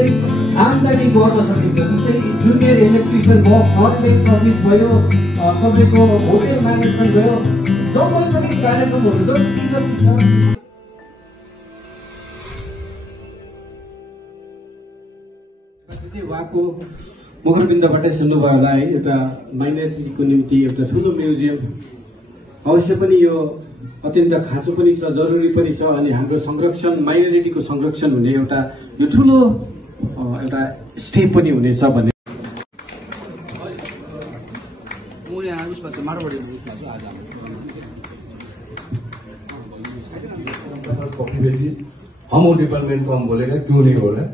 चाहिँ आमदानी गर्न सकिन्छ। जस्तै जुनियर इलेक्ट्रिसियन भयो, फ्रन्टलाइन सर्भिस भयो, तपाईँको होटेल म्यानेजमेन्ट भयो, जबरजस्ती कार्यक्रमहरू जति उहाँको मुखरबिन्दबाटै सुन्नुभयो होला है। एउटा माइनोरिटीको निम्ति एउटा ठुलो म्युजियम अवश्य पनि यो अत्यन्त खाँचो पनि छ, जरुरी पनि छ। अनि हाम्रो संरक्षण, माइनोरिटीको संरक्षण हुने एउटा यो ठुलो एउटा स्टेप पनि हुनेछ भन्ने हम वो डिपार्टमेंट को हम बोलेगा क्यों नहीं हो रहा है,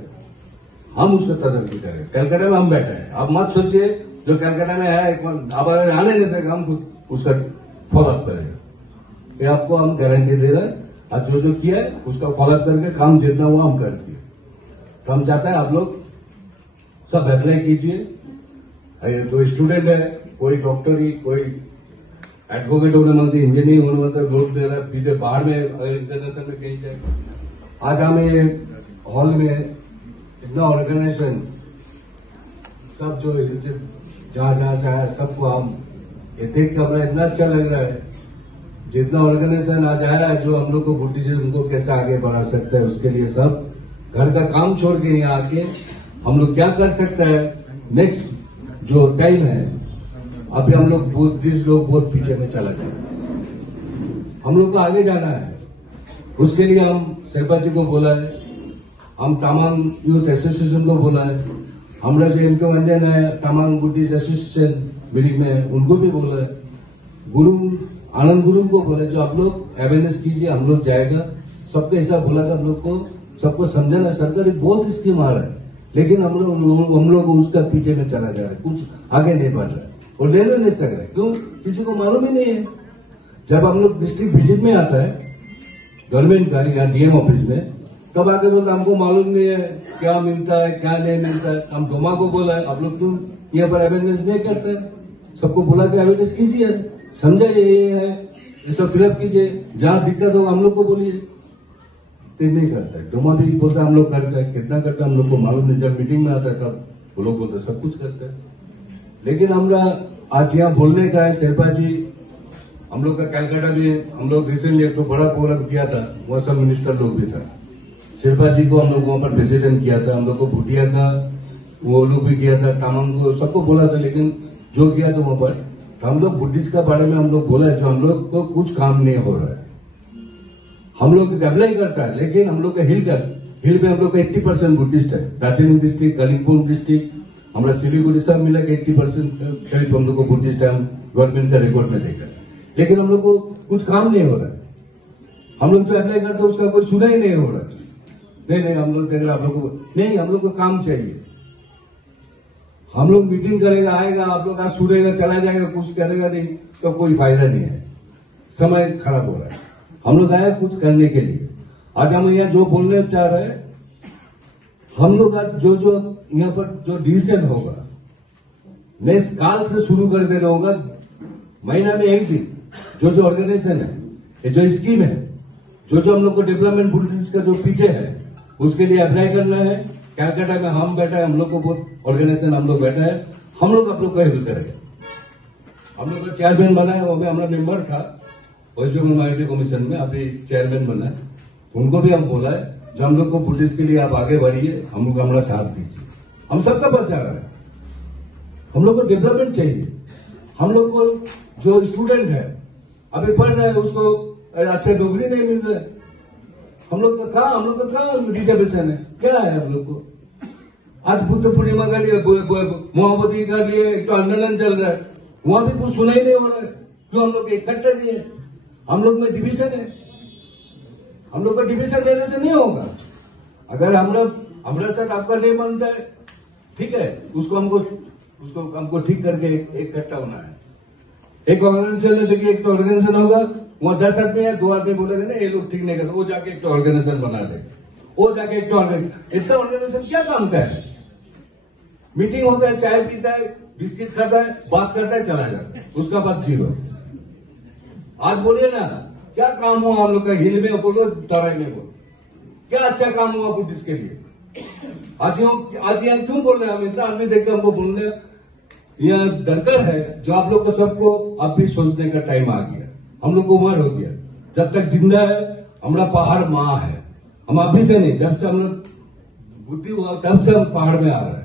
हम उसका तदर्थ करें। कलकत्ता में हम बैठे हैं, आप मत सोचिए जो कलकत्ता में है अब अगर आने नहीं सके हम उसका फॉलोअप करेगा। ये आपको हम गारंटी दे रहे हैं। आज जो किया है उसका फॉलोअप करके काम जितना हुआ हम कर दिए। तो हम चाहते हैं आप लोग सब अप्लाई कीजिए। जो स्टूडेंट है, कोई डॉक्टरी, कोई एडवोकेट होने मांगते, इंजीनियरिंग होने मांगते, लोग दे रहा है पीछे बाहर में अगर इंटरनेशनल में कहीं जाए। आज हमें हॉल में इतना ऑर्गेनाइजेशन सब जो जहां से आया सबको हम ये देख के हमें इतना अच्छा लग रहा है। जितना ऑर्गेनाइजेशन आज आया है, जो हम लोग को बुद्धिजीवी उनको कैसे आगे बढ़ा सकता है, उसके लिए सब घर का काम छोड़ के यहाँ आके हम लोग क्या कर सकते हैं। नेक्स्ट जो टाइम है, अभी हम लोग बुद्धिस्ट लोग बहुत पीछे में चला जाए, हम लोग को आगे जाना है। उसके लिए हम शेरपा जी को बोला है, हम तमाम यूथ एसोसिएशन को बोला है, हमारा जो एमके इंडियन है तमाम बुद्धिस्ट एसोसिएशन बिल्डिंग में उनको भी बोला है, गुरु आनंद गुरु को बोला, जो आप लोग अवेयरनेस कीजिए, हम लोग जाएगा। सबके ऐसा बोला था हम लोग को सबको समझाना। सरकारी बहुत स्कीम आ रहा है, लेकिन हम लोग उसका पीछे में चला जा रहा है, कुछ आगे नहीं बढ़ रहा है और ले नहीं सक रहा है। क्यों? किसी को मालूम ही नहीं है। जब हम लोग डिस्ट्रिक्ट विजिट में आता है गवर्नमेंट का यहाँ डीएम ऑफिस में, तब आके बोलते हमको मालूम नहीं है क्या मिलता है क्या नहीं मिलता है। हम डोमा को बोला है, आप लोग क्यों यहाँ पर अवेयरनेस नहीं करते? सबको बोला कि अवेयरनेस कीजिए, समझाइए ये है, ये सब फिलअप कीजिए, जहां दिक्कत होगा हम लोग को बोलिए। तो नहीं करता है। डोमा भी बोलता हम लोग करते हैं, कितना करता है हम लोग को मालूम नहीं। जब मीटिंग में आता है तब वो लोग बोलते सब कुछ करते हैं। लेकिन हमरा आज यहाँ बोलने का है, शेरपा जी हम लोग का कलकत्ता में हम लोग रिसेंटली एक तो बड़ा प्रोग्राम किया था, वहाँ सब मिनिस्टर लोग भी था। शेरपा जी को हम लोग वहां पर प्रेसिडेंट किया था, हम लोग को भूटिया का वो लोग भी किया था, तामांग को सबको बोला था। लेकिन जो किया था वहां पर हम लोग बुद्धिस्ट के बारे में हम लोग बोला है, जो हम लोग को कुछ काम नहीं हो रहा है। हम लोग अप्लाई करता है, लेकिन हम लोग का हिल में हम लोग का 80% बुद्धिस्ट है। दार्जिलिंग डिस्ट्रिक्ट, कालिम्पोंग डिस्ट्रिक्ट, हमारा सिलीगुड़ी सब मिला के 80% करीब हम लोग को बुद्धिस्ट है। हम गवर्नमेंट का रिकॉर्ड में देखा, लेकिन हम लोग को कुछ काम नहीं हो रहा है। हम लोग जो अप्लाई करते हैं उसका कोई सुना ही नहीं हो रहा है। नहीं हम लोग देख रहे आप लोगों को नहीं, हम लोग को काम चाहिए। हम लोग मीटिंग करेगा, आएगा, आप लोग आज सुनेगा, चला जाएगा, कुछ करेगा नहीं तो कोई फायदा नहीं है। समय खराब हो रहा है। हम लोग आए कुछ करने के लिए। आज हम यहाँ जो बोलने चाह रहे हैं, हम लोग आज जो यहाँ पर जो डिसीजन होगा नेक्स्ट काल से शुरू कर देना होगा। महीना में एक दिन जो ऑर्गेनाइजेशन है, ये जो स्कीम है, जो हम लोग को डेवलपमेंट बुद्धिस्ट का जो पीछे है, उसके लिए अप्लाई करना है। कलकत्ता में हम बैठा है, हम लोग को बहुत ऑर्गेनाइजेशन हम लोग बैठा है, हम लोग आप लोग को हेल्प करेगा। हम लोग का चेयरमैन बना है, वो भी हमारा मेंबर था वेस्ट बंगाल माइनॉरिटी कमीशन में, अभी चेयरमैन बना है। उनको भी हम बोला है जो हम लोग को बुद्धिस्ट के लिए आप आगे बढ़िए, हम लोग हमारा साथ दीजिए। हम सबका प्रचार है, हम लोग को डेवलपमेंट चाहिए। हम लोग को जो स्टूडेंट है अभी पढ़ रहा है, उसको अच्छा नौकरी नहीं मिल रहा है। हम लोग का कहा रिजर्वेशन है, क्या है हम लोग को? आज बुद्ध पूर्णिमा का लिए, मोहब्बती का लिए एक तो आंदोलन चल रहा है, वहां भी कुछ सुनाई नहीं हो रहा है। क्यों? हम लोग इकट्ठे नहीं है, हम लोग में डिवीजन है। हम लोग का डिवीजन रहने से नहीं होगा। अगर हमारा साथ आपका नहीं बनता है, ठीक है, उसको हमको ठीक करके इकट्ठा होना है। एक ऑर्गेनाइजेशन में देखिए, एक तो ऑर्गेनाइजेशन होगा, वहां 10 आदमी है, 2 आदमी बोलेंगे ना ये लोग ठीक नहीं करते, वो जाके एक तो ऑर्गेनाइजेशन बना दे, वो जाके एक तो इतना ऑर्गेनाइजेशन क्या काम का है? मीटिंग होता है, चाय पीता है, बिस्किट खाता है, बात करता है, चला जाता है, उसका बाद जीरो। आज बोलिए ना क्या काम हुआ हम लोग का हिल में, बोलो तराई में, बोलो क्या अच्छा काम हुआ बुद्धिस्ट के लिए? आज यहाँ क्यों बोल रहे हैं? हम इतना आदमी देख के हमको बोलने यहाँ दरकार है जो आप लोग को सबको अब भी सोचने का टाइम आ गया। हम लोग को उम्र हो गया, जब तक जिंदा है हमारा पहाड़ माँ है। हम अभी से नहीं, जब से हम लोग बुद्धि हुआ तब से हम पहाड़ में आ रहे हैं।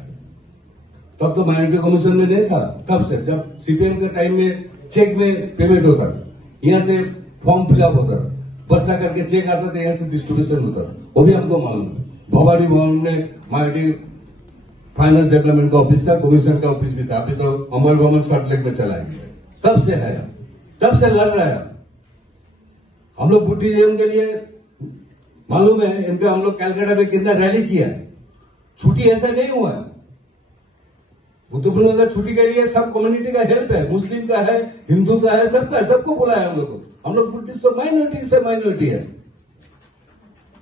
तब तो माइनॉरिटी कमीशन में नहीं था, तब से जब सीपीएम के टाइम में चेक में पेमेंट होता था, यहाँ से फॉर्म फिलअप होता था, बस्ता करके चेक आता था, यहाँ से डिस्ट्रीब्यूशन होता था, वो भी हमको मालूम है। भवानी भवन में माइनॉरिटी फाइनेंस डेवलपमेंट का ऑफिस था, कमीशन का ऑफिस भी था। अभी तो अमर भवन सॉल्ट लेक में चला गया। तब से है, तब से लड़ रहा है। हम लोग बुद्धिज्म के लिए मालूम है, इनके हम लोग कलकत्ता में कितना रैली किया है। छुट्टी ऐसा नहीं हुआ है। बुद्धपूर्णिमा का छुट्टी के लिए सब कम्युनिटी का हेल्प है, मुस्लिम का है, हिंदू का है, सबका है, सबको बुलाया हम लोग को। हम लोग बुद्धिस्ट तो माइनॉरिटी से माइनॉरिटी है,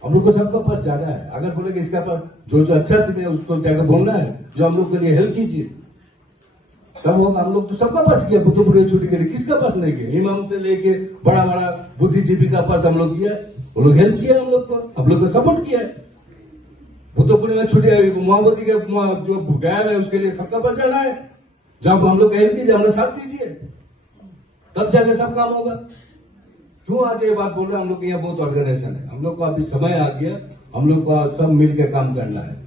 हम लोग को सबका पास ज्यादा है। अगर बोले कि इसका पास जो अच्छा है उसको जाकर बोलना है, जो हम लोग के लिए हेल्प कीजिए, सब होगा। हम लोग तो सबका पास किया बुद्धपूर्णिमा छुट्टी के लिए, किसका पास नहीं किया? इमाम से लेके बड़ा बड़ा बुद्धिजीवी का पास हम लोग किया, वो लोग हेल्प किया हम लोग को, हम लोग को सपोर्ट किया है। बुद्धपूर्णिमा छुट्टी मोहम्मदी के जो गायब है उसके लिए सबका पास जाना है। जब हम लोग हेल्प कीजिए, हमें साथ दीजिए, तब जाके सब काम होगा। क्यों आज ये बात बोल रहे हैं? हम लोग के यहाँ बहुत ऑर्गेनाइजेशन है, हम लोग को अभी समय आ गया, हम लोग को सब मिलकर काम करना है।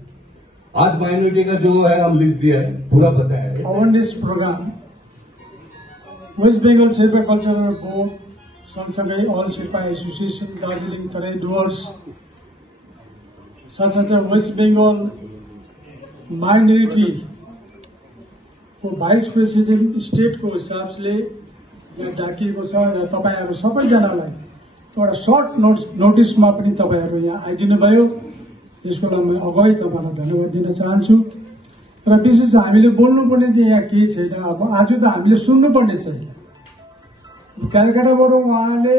आज माइनॉरिटी का जो है हम लिस्ट दिया है, पूरा पता है। On this program, West Bengal Sherpa Cultural Board, सँगसँगै All Sherpa Association, दार्जिलिङ तराई डुवर्स, साथसाथै वेस्ट बेंगल माइनॉरिटी को भाइस प्रेसिडेन्ट स्टेटको हिसाबले यहाँ डाकिएको छ र तपाईहरु सबैजनालाई एउटा सर्ट नोटिसमा पनि तपाईहरु यहाँ आइदिनु भयो। यसको लागि म अगाडि तपाईलाई धन्यवाद दिन चाहन्छु। र विशेष हामीले बोल्नुपर्ने चाहिँ यहाँ केही छैन। अब आज त हामीले सुन्नुपर्ने चाहिँ कलकत्ताबाट उहाँले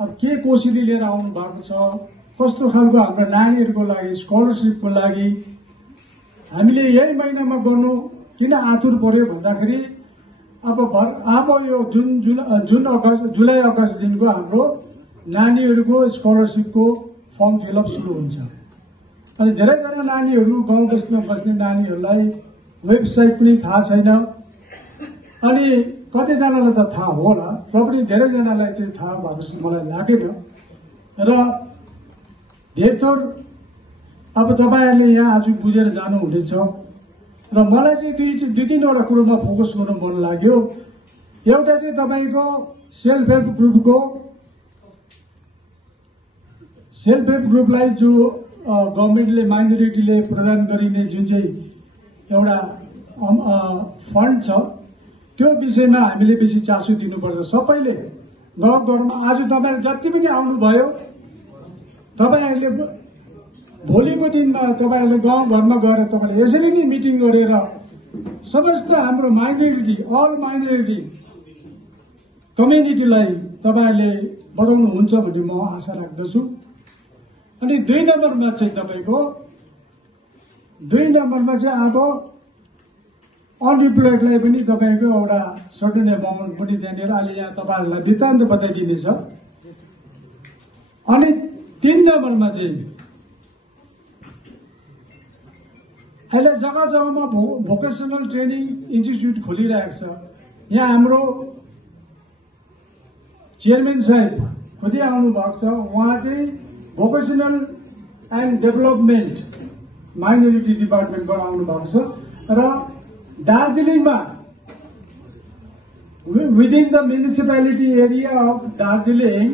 अब के कोसिस लिएर आउनु भएको छ, कस्तो खालको हाम्रो नानीहरूको लागि स्कलरशिपको लागि हामीले यही महिनामा गर्नु किन आतुर पर्यो भन्दाखेरि अब यो जुलाई अगस्त दिनको हाम्रो नानीहरूको स्कलरशिपको फर्म फिलअप सुरु हुन्छ। अनि धेरैजना नानीहरू गाउँ बस्तीमा बस्ने नानीहरूलाई वेबसाइट पनि थाहा छैन, अनि कतिजनालाई त थाहा होला, र पनि धेरैजनालाई चाहिँ थाहा भएको जस्तो मलाई लागेन। र धेरथोर अब तपाईहरुले यहाँ आज बुझेर जानुहुनेछ। र मलाई चाहिँ दुई तीनवटा कुरोमा फोकस गर्नु मन लाग्यो। एउटा चाहिँ तपाईको सेल्फ हेल्प ग्रुपलाई जो गभर्नमेन्टले माइनोरिटीले प्रदान गरिने जुन चाहिँ एउटा फन्ड छ, त्यो विषयमा हामीले बेसी चासो दिनुपर्छ। सबैले गाउँघरमा आज तपाईहरु जति पनि आउनुभयो, तपाईहरुले भोलिको दिनमा तपाईहरुले गाउँघरमा गएर तपाईले यसरी नै मिटिङ गरेर समस्त हाम्रो माइनोरिटी अल माइनोरिटी कम्युनिटीलाई तपाईहरुले बढाउनुहुन्छ भन्ने म आशा राख्दछु। अनि दुई नम्बरमा चाहिँ अब अनइम्प्लोइडलाई पनि तपाईको एउटा सर्टेन एमाउन्ट पनि त्यहाँनिर अहिले यहाँ तपाईहरुलाई वृत्तान्त बताइदिनेछ। अनि 3 नम्बरमा चाहिँ अहिले जग्गा जग्गामा भोकेसनल ट्रेनिङ इन्स्टिट्युट खोलिरहेको छ। यहाँ हाम्रो चेयरम्यान साहब खुदै आउनु भएको छ, उहाँ चाहिँ भोकेसनल एन्ड डेभलपमेन्ट माइनोरिटी डिपार्टमेन्टबाट आउनु भएको छ। र दार्जिलिङमा within the municipality area of Darjeeling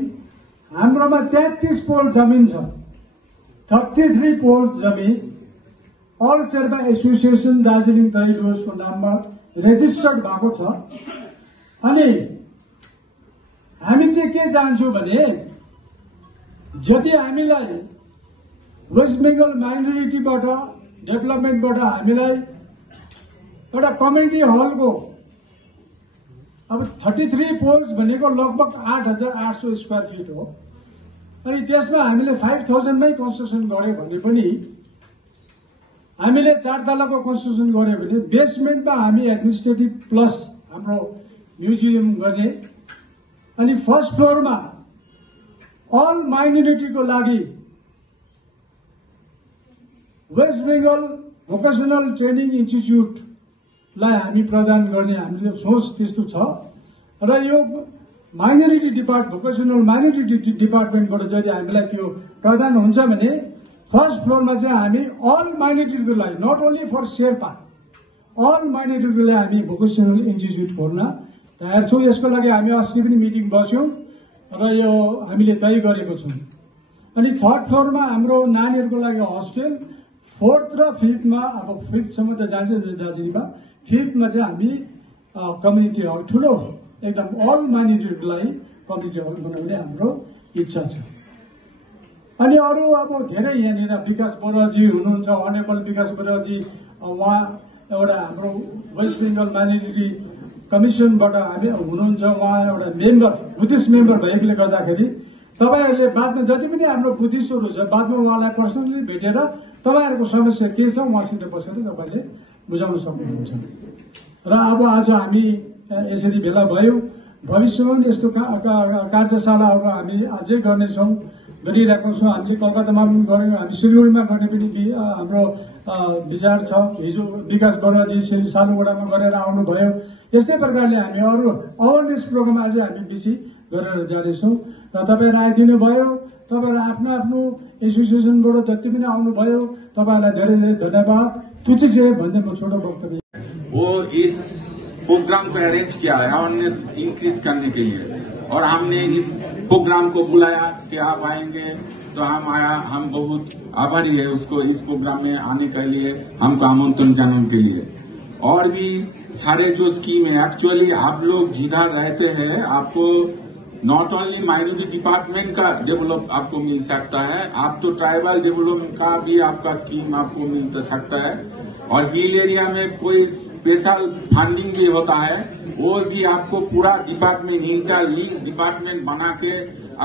हाम्रोमा 33 पोल जमिन छ, 33 पोल जमिन अल शेर्पा एसोसिएसन दार्जिलिङ तराई डुवर्सको नाममा रेजिस्टर्ड भएको छ। अनि हामी चाहिँ के चाहन्छौँ भने जति हामीलाई वेस्ट बेंगल माइनोरिटीबाट डेभलपमेन्टबाट हामीलाई एउटा कम्युनिटी हलको अब 33 पोल्स भनेको लगभग 8,800 स्क्वायर फिट हो। अनि त्यसमा हामीले 5,000 मै कन्स्ट्रक्सन गर्यो भने पनि हामीले 4 तलाको कन्स्ट्रक्सन गर्यो भने बेसमेन्टमा हामी एडमिनिस्ट्रेटिभ प्लस हाम्रो म्युजियम गर्ने, अनि फर्स्ट फ्लोरमा अल माइनोरिटीको लागि वेस्ट बेंगल भोकेसनल ट्रेनिङ इन्स्टिच्युटलाई हामी प्रदान गर्ने हामीले सोच त्यस्तो छ र यो भोकेसनल माइनोरिटी डिपार्टमेन्टबाट जति हामीलाई त्यो प्रदान हुन्छ भने फर्स्ट फ्लोरमा चाहिँ हामी अल माइनोरिटीको लागि नट ओन्ली फर शेर्पा अल माइनोरिटीको लागि हामी भोकेसनल इन्स्टिच्युट खोल्न तयार छौँ। यसको लागि हामी अस्ति पनि मिटिङ बस्यौं र यो हामीले तय गरेको छौँ। अनि थर्ड फ्लोरमा हाम्रो नानीहरूको लागि हस्टेल, फोर्थ र फिफ्थमा अब फिफ्थसम्म त जान्छ दार्जिलिङमा, फिफ्थमा चाहिँ हामी कम्युनिटी हल ठुलो एकदम अल माइनोरिटीलाई कम्युनिटी हल बनाउने हाम्रो इच्छा छ। अनि अरू अब धेरै यहाँनिर विकास बराजी हुनुहुन्छ, अनेबल विकास बराजी, उहाँ एउटा हाम्रो वेस्ट बेंगल माइनोरिटी कमिसनबाट हामी हुनुहुन्छ, उहाँ एउटा मेम्बर बुद्धिस्ट मेम्बर भएकोले गर्दाखेरि तपाईहरुले बादमा जति पनि हाम्रो बुद्धिस्टहरु छ बादमा उहाँलाई पर्सनली भेटेर तपाईहरुको समस्या के छ उहाँसित बसेर तपाईले बुझाउन सक्नुहुन्छ। र अब आज हामी यसरी भेला भयौं, भविष्यमा पनि यस्तो कार्यशालाहरू हामी अझै गर्नेछौं, गरिरहेका छौं। हामीले कलकत्तामा पनि गर्यौं, हामी सिलगढीमा गर्ने पनि हाम्रो विचार छ। हिजो विकास बराजी सालुगडामा गरेर आउनुभयो। यस्तै प्रकारले हामी अरू अवेरनेस प्रोग्राम आज हामी बेसी गरेर जानेछौं र तपाईहरु आइदिनु भयो। तपाईहरु आफ्नो आफ्नो एसोसिएसनबाट जति पनि आउनुभयो तपाईहरुलाई धेरै धेरै धन्यवाद। तुझे चाहिँ भन्दै म छोटो वक्तव्य वो इस प्रोग्राम को अरेंज किया है अवेयरनेस इंक्रीज करने के लिए और हमने इस प्रोग्राम को बुलाया कि आप आएंगे तो हम बहुत आभारी है उसको इस प्रोग्राम में आने के लिए हमको आमंत्रण जाने के लिए। और भी सारे जो स्कीम है एक्चुअली आप लोग जिधर रहते हैं आपको नॉट ओनली माइनॉरिटी डिपार्टमेंट का डेवलप आपको मिल सकता है, आप तो ट्राइबल डेवलपमेंट का भी आपका स्कीम आपको मिल सकता है। और हिल एरिया में कोई स्पेशल फंडिंग भी होता है वो भी आपको पूरा डिपार्टमेंट इनका लीग डिपार्टमेंट बना के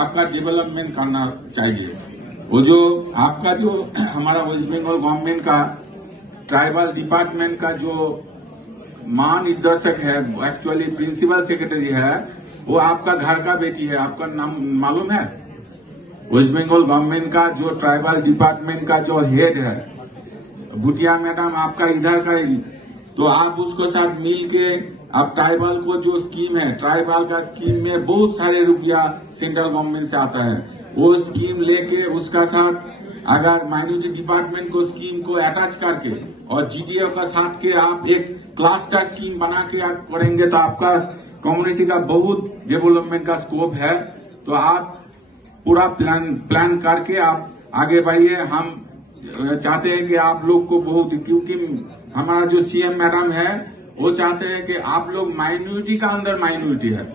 आपका डेवलपमेंट करना चाहिए। वो जो आपका जो हमारा वेस्ट बंगाल गवर्नमेंट का ट्राइबल डिपार्टमेंट का जो महानिदेशक है एक्चुअली प्रिंसिपल सेक्रेटरी है वो आपका घर का बेटी है, आपका नाम मालूम है? वेस्ट बंगाल गवर्नमेंट का जो ट्राइबल डिपार्टमेंट का जो हेड है भूटिया मैडम आपका इधर का ही, तो आप उसके साथ मिल के आप ट्राइबल को जो स्कीम है ट्राइबल का स्कीम में बहुत सारे रुपया सेंट्रल गवर्नमेंट से आता है, वो स्कीम लेके उसका साथ अगर माइनॉरिटी डिपार्टमेंट को स्कीम को अटैच करके और जीडीओ का साथ के आप एक क्लस्टर स्कीम बना के आप करेंगे तो आपका कम्युनिटी का बहुत डेवलपमेंट का स्कोप है। तो आप पूरा प्लान करके आप आगे बढ़िए। हम चाहते हैं कि आप लोग को बहुत, क्योंकि हमारा जो सीएम मैडम है वो चाहते हैं कि आप लोग माइनॉरिटी का अंदर माइनॉरिटी है।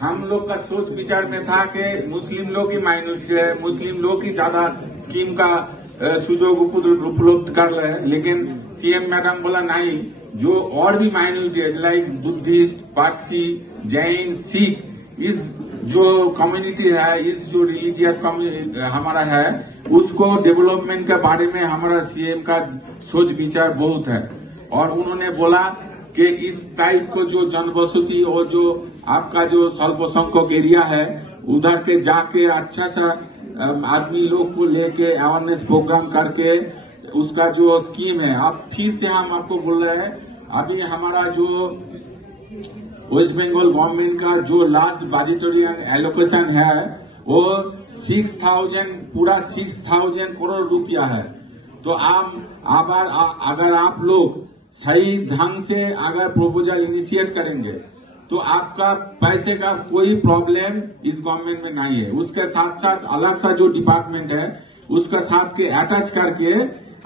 हम लोग का सोच विचार में था कि मुस्लिम लोग ही माइनॉरिटी है, मुस्लिम लोग ही ज्यादा स्कीम का सुजोग उपलब्ध कर रहे हैं, लेकिन सीएम मैडम बोला नहीं, जो और भी माइनॉरिटी है लाइक बुद्धिस्ट, पारसी, जैन, सिख, इस जो कम्युनिटी है, इस जो रिलीजियस कम्युनिटी हमारा है उसको डेवलपमेंट के बारे में हमारा सीएम का सोच विचार बहुत है। और उन्होंने बोला कि इस टाइप को जो जनबसती और जो आपका जो अल्पसंख्यक एरिया है उधर के जाके अच्छा सा आदमी लोग को लेके अवेयरनेस प्रोग्राम करके उसका जो स्कीम है आप फिर से हम आपको बोल रहे हैं। अभी हमारा जो वेस्ट बंगाल गवर्नमेंट का जो लास्ट बजटरी एलोकेशन है वो 6,000 पूरा 6,000 करोड़ रुपया है। तो आप अगर आप लोग सही ढंग से अगर प्रपोजल इनिशिएट करेंगे तो आपका पैसे का कोई प्रॉब्लम इस गवर्नमेंट में नहीं है। उसके साथ साथ अलग सा जो डिपार्टमेंट है उसका साथ के अटैच करके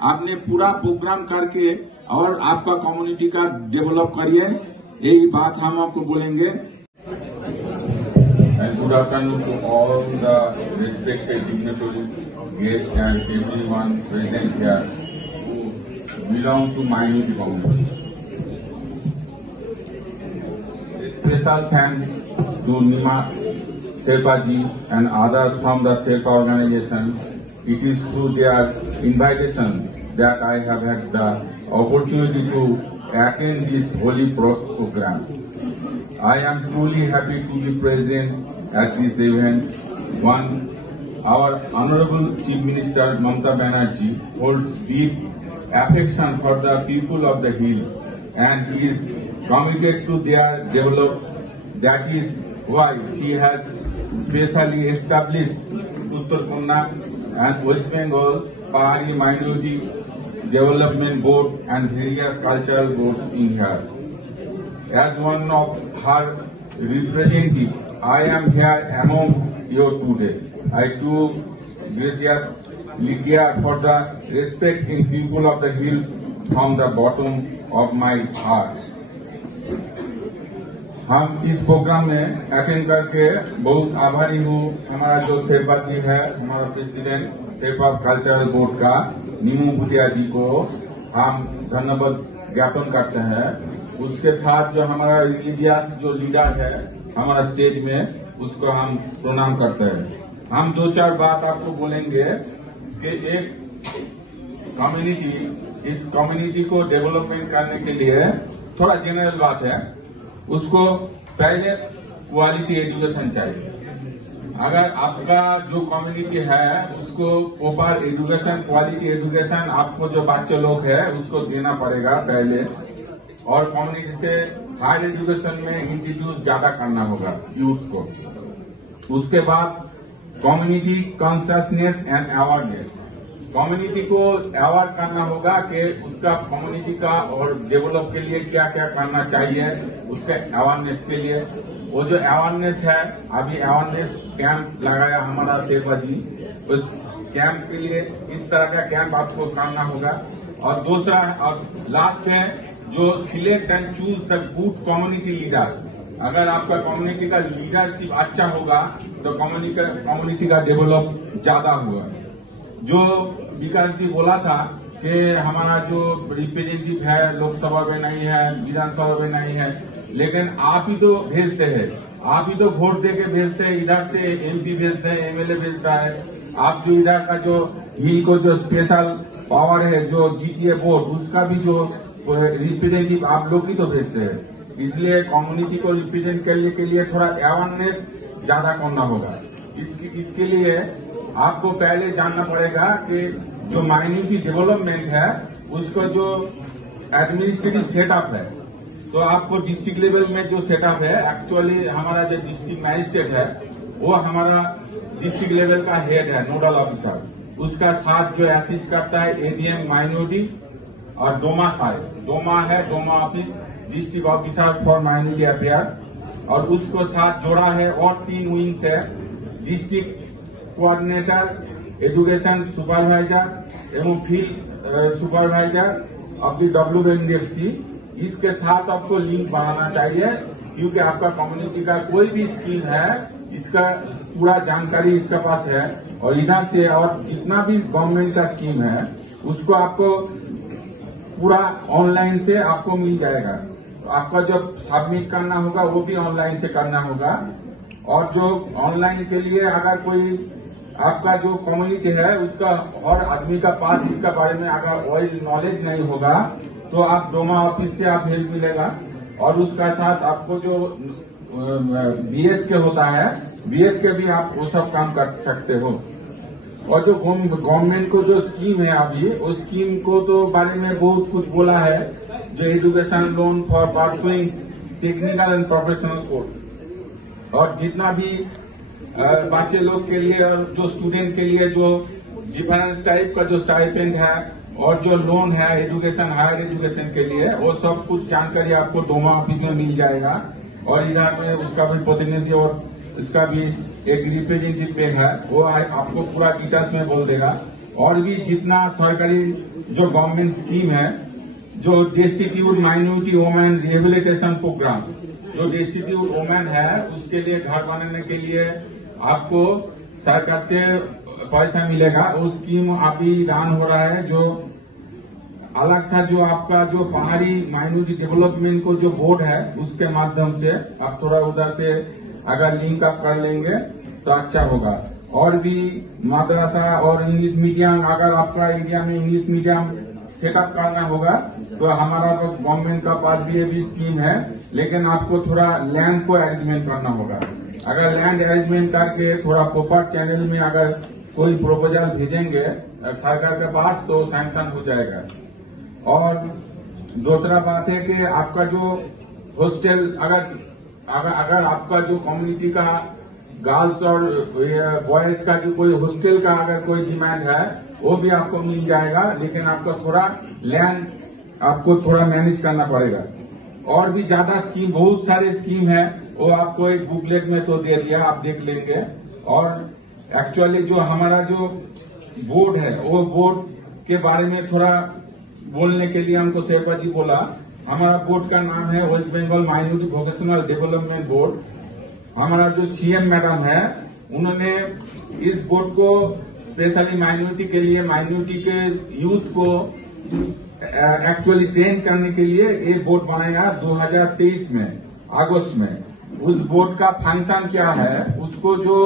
आपने पूरा प्रोग्राम करके और आपका कम्युनिटी का डेवलप करिए, यही बात हम आपको बोलेंगे। Good afternoon to all the respected dignitaries, guests and everyone present here who belong to minority community. A special thanks to Nima Sherpa ji and others from the Sherpa organization. It is through their invitation that I have had the opportunity to attend this holy program. I am truly happy to be present at this event. Our Honorable Chief Minister Mamata Banerjee holds deep affection for the people of the hills and is committed to their development. That is why she has specially established Uttar Konda and West Bengal Pahari Minority Development Board and various cultural boards in here. As one of her representatives, I am here among you today. I too graciously care for the respect in people of the hills from the bottom of my heart. हम इस programme में attend करके बहुत आभारी हूँ। हमारा जो शेरपा जी है, हमारा प्रेसिडेंट शेरपा कल्चरल बोर्ड का नीमू भूटिया जी को हम धन्यवाद ज्ञापन करते हैं। उसके साथ जो हमारा रिलीजियस जो लीडर है हमारा स्टेज में, उसको हम प्रणाम करते हैं। हम दो चार बात आपको बोलेंगे कि एक कम्युनिटी, इस कम्युनिटी को डेवलपमेंट करने के लिए थोड़ा जनरल बात है, उसको पहले क्वालिटी एजुकेशन चाहिए। अगर आपका जो कम्युनिटी है उसको प्रॉपर एजुकेशन, क्वालिटी एजुकेशन आपको जो बच्चे लोग है उसको देना पड़ेगा पहले, और कम्युनिटी से हायर एजुकेशन में इंट्रोड्यूस ज्यादा करना होगा यूथ को। उसके बाद community consciousness and awareness, community को अवेयर करना होगा कि उसका कम्युनिटी का और डेवलप के लिए क्या क्या करना चाहिए, उसके अवेयरनेस के लिए। वो जो अवेयरनेस है, अभी अवेयरनेस कैंप लगाया हमारा शेरपा जी, उस कैंप के लिए इस तरह का कैंप आपको करना होगा। और दूसरा और लास्ट है जो select and choose the good community leader. अगर आपका कम्युनिटी का लीडरशिप अच्छा होगा तो कम्युनिटी का डेवलप ज्यादा होगा। जो विकास जी बोला था कि हमारा जो रिप्रेजेंटेटिव है लोकसभा में नहीं है, विधानसभा में नहीं है, लेकिन आप ही तो भेजते हैं, आप ही तो वोट देके भेजते हैं। इधर से एमपी भेजते हैं, एमएलए भेजता है। आप जो इधर का जो हिल को जो स्पेशल पावर है जो जीटीए बोर्ड, उसका भी जो रिप्रेजेंटेटिव आप लोग ही तो भेजते हैं। इसलिए कम्युनिटी को रिप्रेजेंट करने के लिए थोड़ा अवेयरनेस ज्यादा करना होगा। इसके लिए आपको पहले जानना पड़ेगा कि जो माइनॉरिटी डेवलपमेंट है उसका जो एडमिनिस्ट्रेटिव सेटअप है, तो आपको डिस्ट्रिक्ट लेवल में जो सेटअप है, एक्चुअली हमारा जो डिस्ट्रिक्ट मजिस्ट्रेट है वो हमारा डिस्ट्रिक्ट लेवल का हेड है, नोडल ऑफिसर। उसका साथ जो असिस्ट करता है एडीएम माइनॉरिटी और डोमा साहब, डोमा है Doma office, district officer for minority affair, और उसको साथ जोड़ा है और 3 विंग्स है, डिस्ट्रिक्ट कोऑर्डिनेटर, एजुकेशन सुपरवाइजर एवं field supervisor of the WNDFC। इसके साथ आपको लिंक बनाना चाहिए, क्योंकि आपका कम्युनिटी का कोई भी स्कीम है इसका पूरा जानकारी इसके पास है, और इधर से और जितना भी गवर्नमेंट का स्कीम है उसको आपको पूरा ऑनलाइन से आपको मिल जाएगा। तो आपका जब सबमिट करना होगा वो भी ऑनलाइन से करना होगा। और जो ऑनलाइन के लिए अगर कोई आपका जो कम्युनिटी है उसका और आदमी का पास इसका बारे में अगर वही नॉलेज नहीं होगा तो आप डोमा ऑफिस से आप हेल्प मिलेगा, और उसका साथ आपको जो बीएस के होता है, बीएस के भी आप वो सब काम कर सकते हो। और जो गवर्नमेंट को जो स्कीम है अभी, उस स्कीम को तो बारे में बहुत कुछ बोला है, जो education loan for pursuing technical and professional course, और जितना भी बच्चे लोग के लिए और जो स्टूडेंट के लिए जो डिफरेंस टाइप का जो स्टाइपेंड है और जो लोन है एजुकेशन, हायर एजुकेशन के लिए, वो सब कुछ जानकारी आपको डोमा ऑफिस में मिल जाएगा। और इधर में उसका भी प्रतिनिधि और उसका भी एक रिप्रेजेंटेटिव पे है, वो आपको पूरा डिटेल्स में बोल देगा। और भी जितना सरकारी जो गवर्नमेंट स्कीम है, जो destitute minority women rehabilitation programme, जो डेस्टिट्यूट वुमेन है उसके लिए घर बनाने के लिए आपको सरकार से पैसा मिलेगा। वो स्कीम अभी रन हो रहा है, जो अलग सा जो आपका जो पहाड़ी माइनॉरिटी डेवलपमेंट को जो बोर्ड है उसके माध्यम से आप थोड़ा उधर से अगर लिंक अप कर लेंगे तो अच्छा होगा। और भी मदरसा और इंग्लिश मीडियम, अगर आपका एरिया में इंग्लिश मीडियम सेटअप करना होगा तो हमारा तो गवर्नमेंट का पास भी ये भी स्कीम है, लेकिन आपको थोड़ा लैंड को अरेंजमेंट करना होगा। अगर लैंड अरेंजमेंट करके थोड़ा प्रॉपर चैनल में अगर कोई प्रपोजल भेजेंगे सरकार के पास तो सैंक्शन हो जाएगा। और दूसरा बात है कि आपका जो हॉस्टल अगर आपका जो कम्युनिटी का गर्ल्स और बॉयज का जो कोई हॉस्टल का अगर कोई डिमांड है वो भी आपको मिल जाएगा, लेकिन आपको थोड़ा लैंड आपको थोड़ा मैनेज करना पड़ेगा। और भी ज्यादा स्कीम, बहुत सारे स्कीम है, वो आपको एक बुकलेट में तो दे दिया, आप देख लेंगे। और एक्चुअली जो हमारा जो बोर्ड है वो बोर्ड के बारे में थोड़ा बोलने के लिए हमको शेरपा जी बोला। हमारा बोर्ड का नाम है West Bengal minority vocational development board. हमारा जो सीएम मैडम है उन्होंने इस बोर्ड को स्पेशली माइनॉरिटी के लिए, माइनॉरिटी के यूथ को एक्चुअली ट्रेन करने के लिए ये बोर्ड बनाया 2023 में अगस्त में। उस बोर्ड का फंक्शन क्या है, उसको जो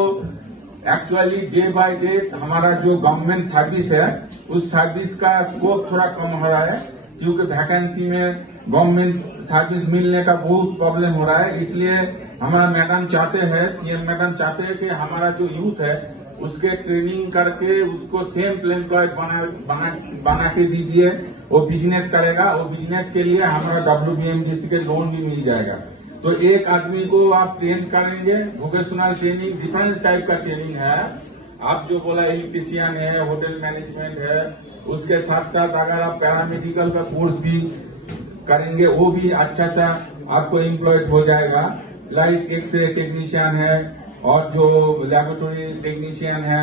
एक्चुअली डे बाय डे हमारा जो गवर्नमेंट सर्विस है उस सर्विस का स्कोप थोड़ा कम हो रहा है, क्योंकि वैकेंसी में गवर्नमेंट सर्विस मिलने का बहुत प्रॉब्लम हो रहा है। इसलिए हमारा मैडम चाहते हैं, सीएम मैडम चाहते हैं कि हमारा जो यूथ है उसके ट्रेनिंग करके उसको सेम एम्प्लॉय बना के दीजिए, वो बिजनेस करेगा। वो बिजनेस के लिए हमारा WBMDC के लोन भी मिल जाएगा। तो एक आदमी को आप ट्रेन करेंगे, वोकेशनल ट्रेनिंग डिफरेंट टाइप का ट्रेनिंग है। आप जो बोला इलेक्ट्रिशियन है, होटल मैनेजमेंट है, उसके साथ साथ अगर आप पैरामेडिकल का कोर्स भी करेंगे वो भी अच्छा सा आपको एम्प्लॉयड हो जाएगा। लाइक एक्सरे टेक्नीशियन है और जो लेबोरेटरी टेक्नीशियन है